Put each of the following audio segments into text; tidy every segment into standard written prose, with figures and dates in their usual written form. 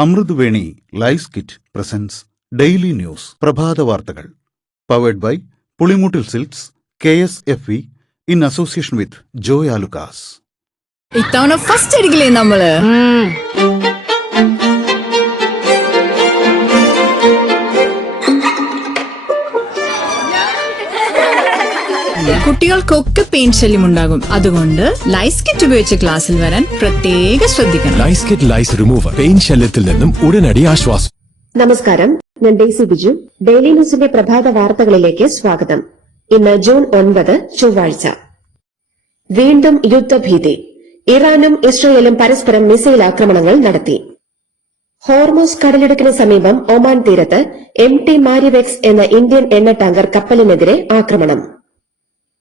Amruthaveni lice kit presents daily news പ്രഭാത വാർത്തകൾ powered by Pulimoottil silks KSFE in association with Joy Alukkas. ഇത്തവണ first അടിക്കില്ലേ നമ്മള്? കുട്ടികൾക്കൊക്കെ പെയിൻ ശല്യം ഉണ്ടാകും. അതുകൊണ്ട് ലൈസ് കിറ്റ് ഉപയോഗിച്ച് ക്ലാസ്സിൽ വരാൻ പ്രത്യേക ശ്രദ്ധിക്കണം. ലൈസ് കിറ്റ് ലൈസ് റിമൂവർ പെയിൻ ശല്യത്തിൽ നിന്നും ഉടനടി ആശ്വാസം. നമസ്കാരം, ഞാൻ ഡെയ്സി ബിജു. ഡെയിലി ന്യൂസിന്റെ പ്രഭാത വാർത്തകളിലേക്ക് സ്വാഗതം. ഇന്ന് ജൂൺ 9 ചൊവ്വാഴ്ച. വീണ്ടും യുദ്ധഭീതി. ഇറാനും ഇസ്രയേലും പരസ്പരം മിസൈൽ ആക്രമണങ്ങൾ നടത്തി. ഹോർമോസ് കടലിടുക്കിന് സമീപം ഒമാൻ തീരത്ത് MT മാരിവെക്സ് എന്ന ഇന്ത്യൻ എണ്ണ ടാങ്കർ കപ്പലിനെതിരെ ആക്രമണം.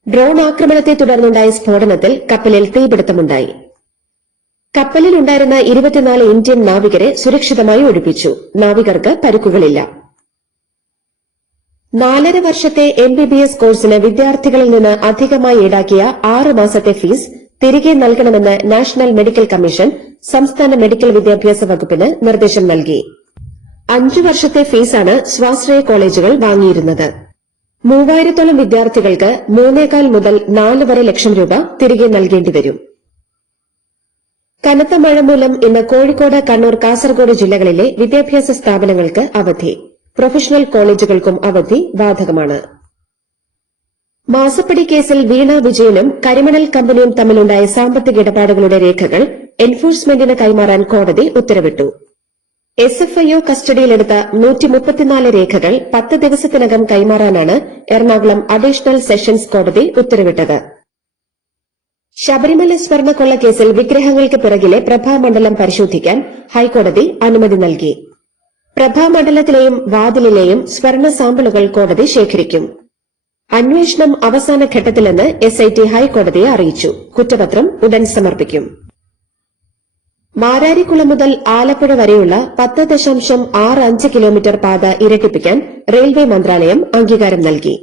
ഡ്രോൺ ആക്രമണത്തെ തുടർന്നുണ്ടായ സ്ഫോടനത്തിൽ കപ്പലിൽ തീപിടുത്തമുണ്ടായി. കപ്പലിലുണ്ടായിരുന്ന 24 ഇന്ത്യൻ നാവികരെ സുരക്ഷിതമായി ഒഴിപ്പിച്ചു. നാവികർക്ക് പരിക്കുകളില്ല. 4.5 വർഷത്തെ MBBS കോഴ്സിന് വിദ്യാർത്ഥികളിൽ നിന്ന് അധികമായി ഈടാക്കിയ 6 മാസത്തെ ഫീസ് തിരികെ നൽകണമെന്ന് നാഷണൽ മെഡിക്കൽ കമ്മീഷൻ സംസ്ഥാന മെഡിക്കൽ വിദ്യാഭ്യാസ വകുപ്പിന് നിർദ്ദേശം നൽകി. 5 വർഷത്തെ ഫീസാണ് സ്വാശ്രയ കോളേജുകൾ വാങ്ങിയിരുന്നത്. 3000-ഓളം വിദ്യാർത്ഥികൾക്ക് 3.25 മുതൽ 4 വരെ ലക്ഷം രൂപ തിരികെ നൽകേണ്ടിവരും. കനത്ത മഴ മൂലം ഇന്ന് കോഴിക്കോട്, കണ്ണൂർ, കാസർഗോഡ് ജില്ലകളിലെ വിദ്യാഭ്യാസ സ്ഥാപനങ്ങൾക്ക് അവധി. പ്രൊഫഷണൽ കോളേജുകൾക്കും അവധി ബാധകമാണ്. മാസപ്പടി കേസിൽ വീണ വിജയനും കരിമണൽ കമ്പനിയും തമ്മിലുണ്ടായ സാമ്പത്തിക ഇടപാടുകളുടെ രേഖകൾ എൻഫോഴ്സ്മെന്റിന് കൈമാറാൻ കോടതി ഉത്തരവിട്ടു. SFIO കസ്റ്റഡിയിലെടുത്ത 134 രേഖകൾ 10 ദിവസത്തിനകം കൈമാറാനാണ് എറണാകുളം അഡീഷണൽ സെഷൻസ് കോടതി ഉത്തരവിട്ടത്. ശബരിമല സ്വർണ്ണക്കൊള്ള കേസിൽ വിഗ്രഹങ്ങൾക്ക് പിറകിലെ പ്രഭാമണ്ഡലം പരിശോധിക്കാൻ ഹൈക്കോടതി അനുമതി നൽകി. പ്രഭാമണ്ഡലത്തിലെയും വാതിലിലെയും സ്വർണ്ണ സാമ്പിളുകൾ കോടതി ശേഖരിക്കും. അന്വേഷണം അവസാന ഘട്ടത്തിലെന്ന് SIT ഹൈക്കോടതിയെ അറിയിച്ചു. കുറ്റപത്രം ഉടൻ സമർപ്പിക്കും. മാരാരിക്കുളം മുതൽ ആലപ്പുഴ വരെയുള്ള 10.65 കിലോമീറ്റർ പാത ഇരട്ടിപ്പിക്കാൻ റെയിൽവേ മന്ത്രാലയം അംഗീകാരം നൽകി.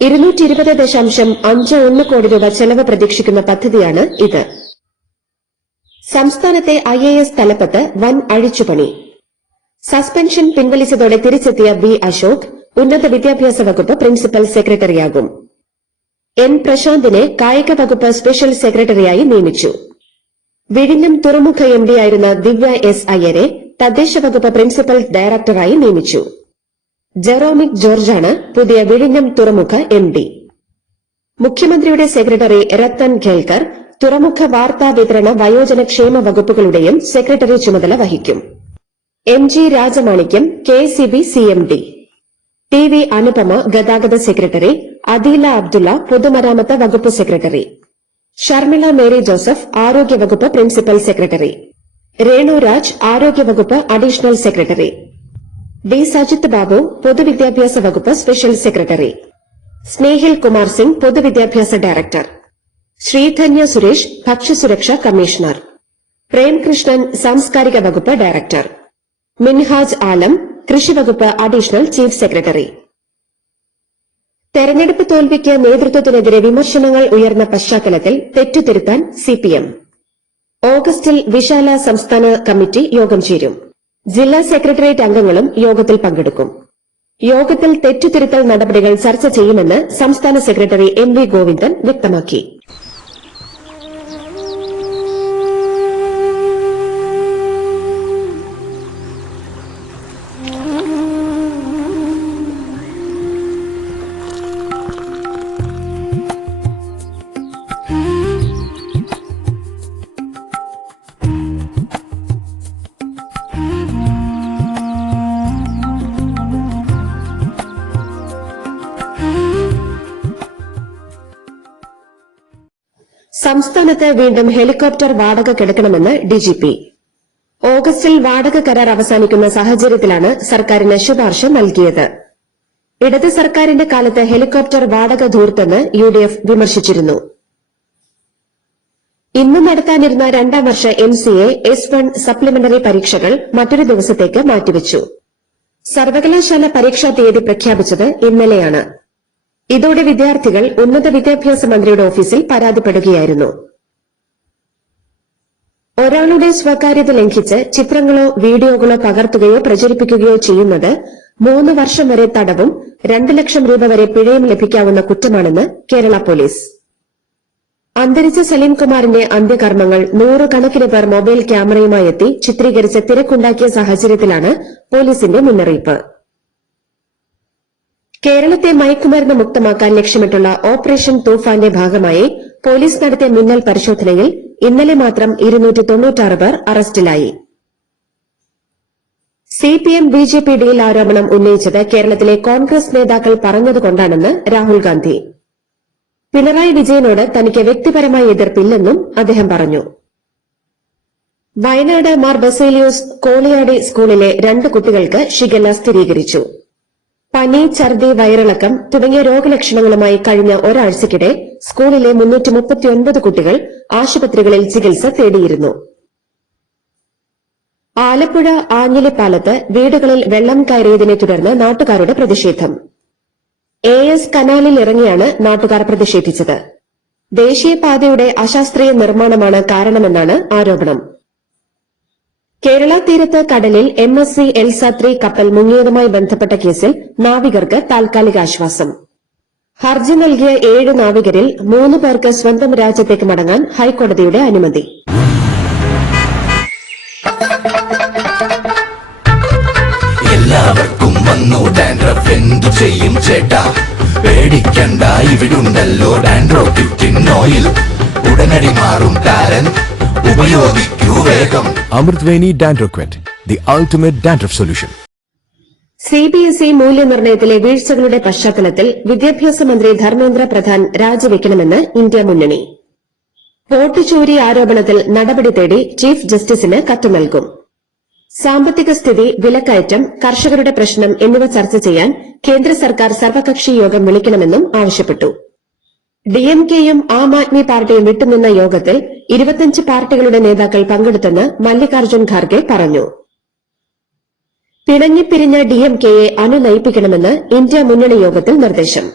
220.51 കോടി രൂപ ചെലവ് പ്രതീക്ഷിക്കുന്ന പദ്ധതിയാണ് ഇത്. സംസ്ഥാനത്തെ IAS തലപ്പത്ത് വൻ അഴിച്ചുപണി. സസ്പെൻഷൻ പിൻവലിച്ചതോടെ തിരിച്ചെത്തിയ B. അശോക് ഉന്നത വിദ്യാഭ്യാസ വകുപ്പ് പ്രിൻസിപ്പൽ സെക്രട്ടറിയാകും. N. പ്രശാന്തിനെ കായിക വകുപ്പ് സ്പെഷ്യൽ സെക്രട്ടറിയായി നിയമിച്ചു. വിഴിഞ്ഞം തുറമുഖ MD ആയിരുന്ന ദിവ്യ S. അയ്യരെ തദ്ദേശ വകുപ്പ് പ്രിൻസിപ്പൽ ഡയറക്ടറായി നിയമിച്ചു. ജെറോമിക് ജോർജാണ് പുതിയ വിഴിഞ്ഞം തുറമുഖ MD. മുഖ്യമന്ത്രിയുടെ സെക്രട്ടറി രത്തൻ ഖേൽക്കർ തുറമുഖ വാർത്താ വിതരണ വയോജനക്ഷേമ വകുപ്പുകളുടെയും സെക്രട്ടറി ചുമതല വഹിക്കും. MG Rajamanikyam KCB CMD. TV Anupama ഗതാഗത സെക്രട്ടറി. അദീല അബ്ദുള്ള പൊതുമരാമത്ത് വകുപ്പ് സെക്രട്ടറി. ഷർമിള മേരി ജോസഫ് ആരോഗ്യവകുപ്പ് പ്രിൻസിപ്പൽ സെക്രട്ടറി. രേണു രാജ് ആരോഗ്യവകുപ്പ് additional secretary. D. Sajith Babu പൊതുവിദ്യാഭ്യാസ വകുപ്പ് സ്പെഷ്യൽ സെക്രട്ടറി. സ്നേഹിൽ കുമാർ സിംഗ് പൊതുവിദ്യാഭ്യാസ ഡയറക്ടർ. ശ്രീധന്യ സുരേഷ് ഭക്ഷ്യസുരക്ഷ കമ്മീഷണർ. പ്രേംകൃഷ്ണൻ സാംസ്കാരിക വകുപ്പ് ഡയറക്ടർ. മിൻഹാജ് ആലം കൃഷിവകുപ്പ് അഡീഷണൽ ചീഫ് സെക്രട്ടറി. തെരഞ്ഞെടുപ്പ് തോൽവിക്ക് നേതൃത്വത്തിനെതിരെ വിമർശനങ്ങൾ ഉയർന്ന പശ്ചാത്തലത്തിൽ തെറ്റുതിരുത്താൻ CPM. ഓഗസ്റ്റിൽ വിശാല സംസ്ഥാന കമ്മിറ്റി യോഗം ചേരും. ജില്ലാ സെക്രട്ടേറിയറ്റ് അംഗങ്ങളും യോഗത്തിൽ പങ്കെടുക്കും. യോഗത്തിൽ തെറ്റുതിരുത്തൽ നടപടികൾ ചർച്ച ചെയ്യുമെന്ന് സംസ്ഥാന സെക്രട്ടറി MV ഗോവിന്ദൻ വ്യക്തമാക്കി. സംസ്ഥാനത്ത് വീണ്ടും ഹെലികോപ്റ്റർ വാടക കെടുക്കണമെന്ന് DGP. ഓഗസ്റ്റിൽ വാടക കരാർ അവസാനിക്കുന്ന സാഹചര്യത്തിലാണ് സർക്കാരിന് ശുപാർശ നൽകിയത്. ഇടത് സർക്കാരിന്റെ കാലത്ത് ഹെലികോപ്റ്റർ വാടക ധൂർത്തെന്ന് UDF വിമർശിച്ചിരുന്നു. ഇന്ന് നടത്താനിരുന്ന 2ാം വർഷ MCA S1 സപ്ലിമെന്ററി പരീക്ഷകൾ മറ്റൊരു ദിവസത്തേക്ക് മാറ്റിവച്ചു. സർവകലാശാല പരീക്ഷാ തീയതി പ്രഖ്യാപിച്ചത് ഇന്നലെയാണ്. ഇതോടെ വിദ്യാർത്ഥികൾ ഉന്നത വിദ്യാഭ്യാസ മന്ത്രിയുടെ ഓഫീസിൽ പരാതിപ്പെടുകയായിരുന്നു. ഒരാളുടെ സ്വകാര്യത ലംഘിച്ച് ചിത്രങ്ങളോ വീഡിയോകളോ പകർത്തുകയോ പ്രചരിപ്പിക്കുകയോ ചെയ്യുന്നത് 3 വർഷം വരെ തടവും 2 ലക്ഷം രൂപ വരെ പിഴയും ലഭിക്കാവുന്ന കുറ്റമാണെന്ന് കേരള പോലീസ്. അന്തരിച്ച സലീംകുമാറിന്റെ അന്ത്യകർമ്മങ്ങൾ 100 കണക്കിന് പേർ മൊബൈൽ ക്യാമറയുമായി എത്തി ചിത്രീകരിച്ച് തിരക്കുണ്ടാക്കിയ സാഹചര്യത്തിലാണ് പോലീസിന്റെ മുന്നറിയിപ്പ്. കേരളത്തെ മയക്കുമരുന്ന് മുക്തമാക്കാൻ ലക്ഷ്യമിട്ടുള്ള ഓപ്പറേഷൻ തൂഫാന്റെ ഭാഗമായി പോലീസ് നടത്തിയ മിന്നൽ പരിശോധനയിൽ ഇന്നലെ മാത്രം 296 പേർ അറസ്റ്റിലായി. സിപിഎം ബിജെപി ഡീൽ ആരോപണം ഉന്നയിച്ചത് കേരളത്തിലെ കോൺഗ്രസ് നേതാക്കൾ പറഞ്ഞതുകൊണ്ടാണെന്ന് രാഹുൽ ഗാന്ധി. പിണറായി വിജയനോട് തനിക്ക് വ്യക്തിപരമായ എതിർപ്പില്ലെന്നും അദ്ദേഹം പറഞ്ഞു. വയനാട് മാർ ബസേലിയോസ് കോളിയാടി സ്കൂളിലെ 2 കുട്ടികൾക്ക് ഷിഗല്ല സ്ഥിരീകരിച്ചു. പനി, ഛർദി, വയറിളക്കം തുടങ്ങിയ രോഗലക്ഷണങ്ങളുമായി കഴിഞ്ഞ ഒരാഴ്ചയ്ക്കിടെ സ്കൂളിലെ 339 കുട്ടികൾ ആശുപത്രികളിൽ ചികിത്സ തേടിയിരുന്നു. ആലപ്പുഴ ആഞ്ഞിലിപ്പാലത്ത് വീടുകളിൽ വെള്ളം കയറിയതിനെ തുടർന്ന് നാട്ടുകാരുടെ പ്രതിഷേധം. AS കനാലിൽ ഇറങ്ങിയാണ് നാട്ടുകാർ പ്രതിഷേധിച്ചത്. ദേശീയപാതയുടെ അശാസ്ത്രീയ നിർമ്മാണമാണ് കാരണമെന്നാണ് ആരോപണം. കേരള തീരത്ത് കടലിൽ MSC എൽസ 3 കപ്പൽ മുങ്ങിയതുമായി ബന്ധപ്പെട്ട കേസിൽ നാവികർക്ക് താൽക്കാലിക ആശ്വാസം. ഹർജി നൽകിയ 7 നാവികരിൽ 3 പേർക്ക് സ്വന്തം രാജ്യത്തേക്ക് മടങ്ങാൻ ഹൈക്കോടതിയുടെ അനുമതി. എല്ലാവർക്കും വന്നു ഡാൻഡ്രഫ്, എന്തു ചെയ്യും ചേട്ടാ? പേടിക്കണ്ട, ഇവിടുണ്ടല്ലോ ഡാൻഡ്രോക്കിൻ ഓയിൽ. ഉടനടി മാറും താരൻ, ഉപയോഗിക്കൂ വേഗം. അമൃത്വേനി ഡാൻഡ്രോക്വെറ്റ്, the ultimate dandruff solution. CBSE മൂല്യനിർണ്ണയത്തിലെ വീഴ്ചകളുടെ പശ്ചാത്തലത്തിൽ വിദ്യാഭ്യാസ മന്ത്രി ധർമ്മേന്ദ്ര പ്രധാൻ രാജിവെക്കണമെന്ന് ഇന്ത്യ മുന്നണി. വോട്ട് ചോരി ആരോപണത്തിൽ നടപടി തേടി ചീഫ് ജസ്റ്റിസിന് കത്ത് നൽകും. സാമ്പത്തിക സ്ഥിതി, വിലക്കയറ്റം, കർഷകരുടെ പ്രശ്നം എന്നിവ ചർച്ച ചെയ്യാൻ കേന്ദ്ര സർക്കാർ സർവകക്ഷി യോഗം വിളിക്കണമെന്നും ആവശ്യപ്പെട്ടു. DMKയും ആം ആദ്മി പാർട്ടിയും വിട്ടുനിന്ന യോഗത്തിൽ 25 പാർട്ടികളുടെ നേതാക്കൾ പങ്കെടുത്തെന്ന് മല്ലികാർജ്ജുൻ ഖാർഗെ പറഞ്ഞു. പിണങ്ങിപ്പിരിഞ്ഞ DMKയെ അനുനയിപ്പിക്കണമെന്ന് ഇന്ത്യ മുന്നണി യോഗത്തിൽ നിർദ്ദേശം.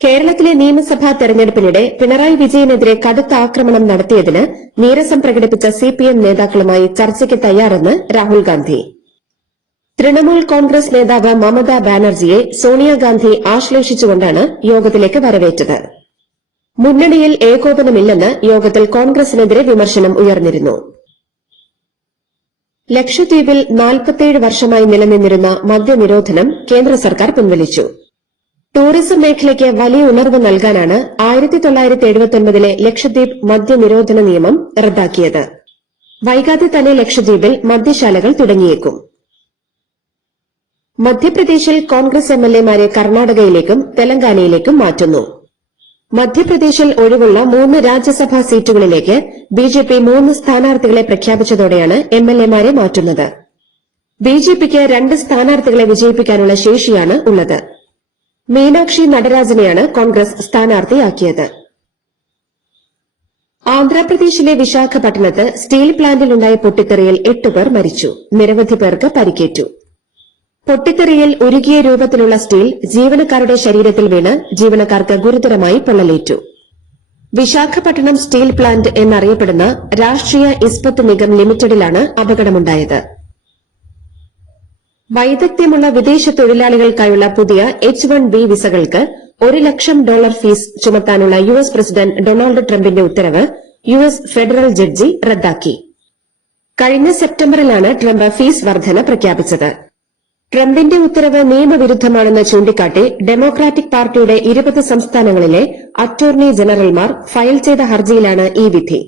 കേരളത്തിലെ നിയമസഭാ തെരഞ്ഞെടുപ്പിനിടെ പിണറായി വിജയനെതിരെ കടുത്ത ആക്രമണം നടത്തിയതിന് നീരസം പ്രകടിപ്പിച്ച CPM നേതാക്കളുമായി ചർച്ചയ്ക്ക് തയ്യാറെന്ന് രാഹുൽ ഗാന്ധി. തൃണമൂൽ കോൺഗ്രസ് നേതാവ് മമതാ ബാനർജിയെ സോണിയാഗാന്ധി ആശ്ലേഷിച്ചുകൊണ്ടാണ് യോഗത്തിലേക്ക് വരവേറ്റത്. മുന്നണിയിൽ ഏകോപനമില്ലെന്ന് യോഗത്തിൽ കോൺഗ്രസിനെതിരെ വിമർശനം ഉയർന്നിരുന്നു. ലക്ഷദ്വീപിൽ 47 വർഷമായി നിലനിന്നിരുന്ന മദ്യനിരോധനം കേന്ദ്ര സർക്കാർ പിൻവലിച്ചു. ടൂറിസം മേഖലയ്ക്ക് വലിയ ഉണർവ് നൽകാനാണ് 1979 ലക്ഷദ്വീപ് മദ്യനിരോധന നിയമം റദ്ദാക്കിയത്. വൈകാതെ തന്നെ ലക്ഷദ്വീപിൽ മദ്യശാലകൾ തുടങ്ങിയേക്കും. മധ്യപ്രദേശിൽ കോൺഗ്രസ് MLAമാരെ കർണാടകയിലേക്കും തെലങ്കാനയിലേക്കും മാറ്റുന്നു. മധ്യപ്രദേശിൽ ഒഴിവുള്ള 3 രാജ്യസഭാ സീറ്റുകളിലേക്ക് BJP 3 സ്ഥാനാർത്ഥികളെ പ്രഖ്യാപിച്ചതോടെയാണ് MLAമാരെ മാറ്റുന്നത്. BJPക്ക് 2 സ്ഥാനാർത്ഥികളെ വിജയിപ്പിക്കാനുള്ള ശേഷിയാണ് ഉള്ളത്. മീനാക്ഷി നടരാജനെയാണ് കോൺഗ്രസ് സ്ഥാനാർത്ഥിയാക്കിയത്. ആന്ധ്രാപ്രദേശിലെ വിശാഖപട്ടണത്ത് സ്റ്റീൽ പ്ലാന്റിലുണ്ടായ പൊട്ടിത്തെറിയിൽ 8 പേർ മരിച്ചു. നിരവധി പേർക്ക് പരിക്കേറ്റു. പൊട്ടിത്തെറിയിൽ ഉരുകിയ രൂപത്തിലുള്ള സ്റ്റീൽ ജീവനക്കാരുടെ ശരീരത്തിൽ വീണ് ജീവനക്കാർക്ക് ഗുരുതരമായി പൊള്ളലേറ്റു. വിശാഖപട്ടണം സ്റ്റീൽ പ്ലാന്റ് എന്നറിയപ്പെടുന്ന രാഷ്ട്രീയ ഇസ്പത്ത് നിഗം ലിമിറ്റഡിലാണ് അപകടമുണ്ടായത്. വൈദഗ്ധ്യമുള്ള വിദേശ തൊഴിലാളികൾക്കായുള്ള പുതിയ H-1B വിസകൾക്ക് $1 ലക്ഷം ഫീസ് ചുമത്താനുള്ള US പ്രസിഡന്റ് ഡൊണാൾഡ് ട്രംപിന്റെ ഉത്തരവ് US ഫെഡറൽ ജഡ്ജി റദ്ദാക്കി. കഴിഞ്ഞ സെപ്റ്റംബറിലാണ് ട്രംപ് ഫീസ് വർധന പ്രഖ്യാപിച്ചത്. ട്രംപിന്റെ ഉത്തരവ് നിയമവിരുദ്ധമാണെന്ന് ചൂണ്ടിക്കാട്ടി ഡെമോക്രാറ്റിക് പാർട്ടിയുടെ 20 സംസ്ഥാനങ്ങളിലെ അറ്റോർണി ജനറൽമാർ ഫയൽ ചെയ്ത ഹർജിയിലാണ് ഈ വിധി.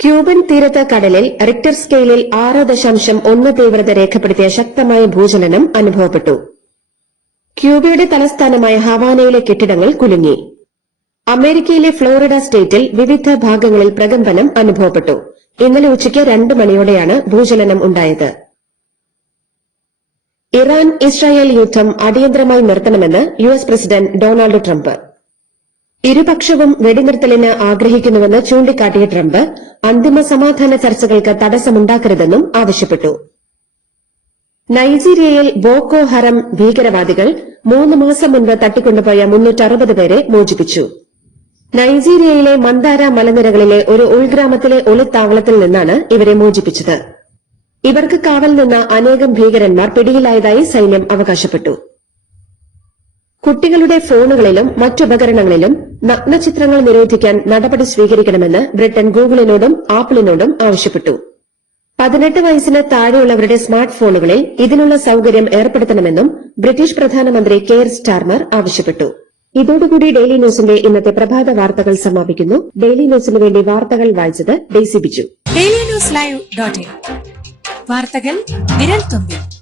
ക്യൂബൻ തീരത്ത് കടലിൽ റിക്ടർ സ്കെയിലിൽ 6.1 തീവ്രത രേഖപ്പെടുത്തിയ ശക്തമായ ഭൂചലനം അനുഭവപ്പെട്ടു. ക്യൂബയുടെ തലസ്ഥാനമായ ഹവാനയിലെ കെട്ടിടങ്ങൾ കുലുങ്ങി. അമേരിക്കയിലെ ഫ്ലോറിഡ സ്റ്റേറ്റിൽ വിവിധ ഭാഗങ്ങളിൽ പ്രകമ്പനം അനുഭവപ്പെട്ടു. ഇന്നലെ ഉച്ചയ്ക്ക് 2 മണിയോടെയാണ് ഭൂചലനം ഉണ്ടായത്. ഇറാൻ ഇസ്രായേൽ യുദ്ധം അടിയന്തരമായി നിർത്തണമെന്ന് US പ്രസിഡന്റ് ഡൊണാൾഡ് ട്രംപ്. ഇരുപക്ഷവും വെടിനിർത്തലിന് ആഗ്രഹിക്കുന്നുവെന്ന് ചൂണ്ടിക്കാട്ടിയ ട്രംപ് അന്തിമ സമാധാന ചർച്ചകൾക്ക് തടസ്സമുണ്ടാക്കരുതെന്നും ആവശ്യപ്പെട്ടു. നൈജീരിയയിൽ ബോക്കോ ഹറം ഭീകരവാദികൾ 3 മാസം മുൻപ് തട്ടിക്കൊണ്ടുപോയ 360 പേരെ മോചിപ്പിച്ചു. നൈജീരിയയിലെ മന്ദാര മലനിരകളിലെ ഒരു ഉൾഗ്രാമത്തിലെ ഒളിത്താവളത്തിൽ നിന്നാണ് ഇവരെ മോചിപ്പിച്ചത്. ഇവർക്ക് കാവൽ നിന്ന അനേകം ഭീകരന്മാർ പിടിയിലായതായി സൈന്യം അവകാശപ്പെട്ടു. കുട്ടികളുടെ ഫോണുകളിലും മറ്റുപകരണങ്ങളിലും നഗ്നചിത്രങ്ങൾ നിരോധിക്കാൻ നടപടി സ്വീകരിക്കണമെന്ന് ബ്രിട്ടൻ ഗൂഗിളിനോടും ആപ്പിളിനോടും ആവശ്യപ്പെട്ടു. 18 വയസ്സിന് താഴെയുള്ളവരുടെ സ്മാർട്ട് ഫോണുകളിൽ ഇതിനുള്ള സൌകര്യം ഏർപ്പെടുത്തണമെന്നും ബ്രിട്ടീഷ് പ്രധാനമന്ത്രി കെയർ സ്റ്റാർമർ ആവശ്യപ്പെട്ടു. ഇതോടുകൂടി ഡെയിലി ന്യൂസിന്റെ ഇന്നത്തെ പ്രഭാത വാർത്തകൾ സമാപിക്കുന്നു. ഡെയിലി ന്യൂസിനു വേണ്ടി വാർത്തകൾ വായിച്ചത് Daisy Biju. Daily news live .in വാർത്തകൾ വിരൽ തുമ്പിൽ.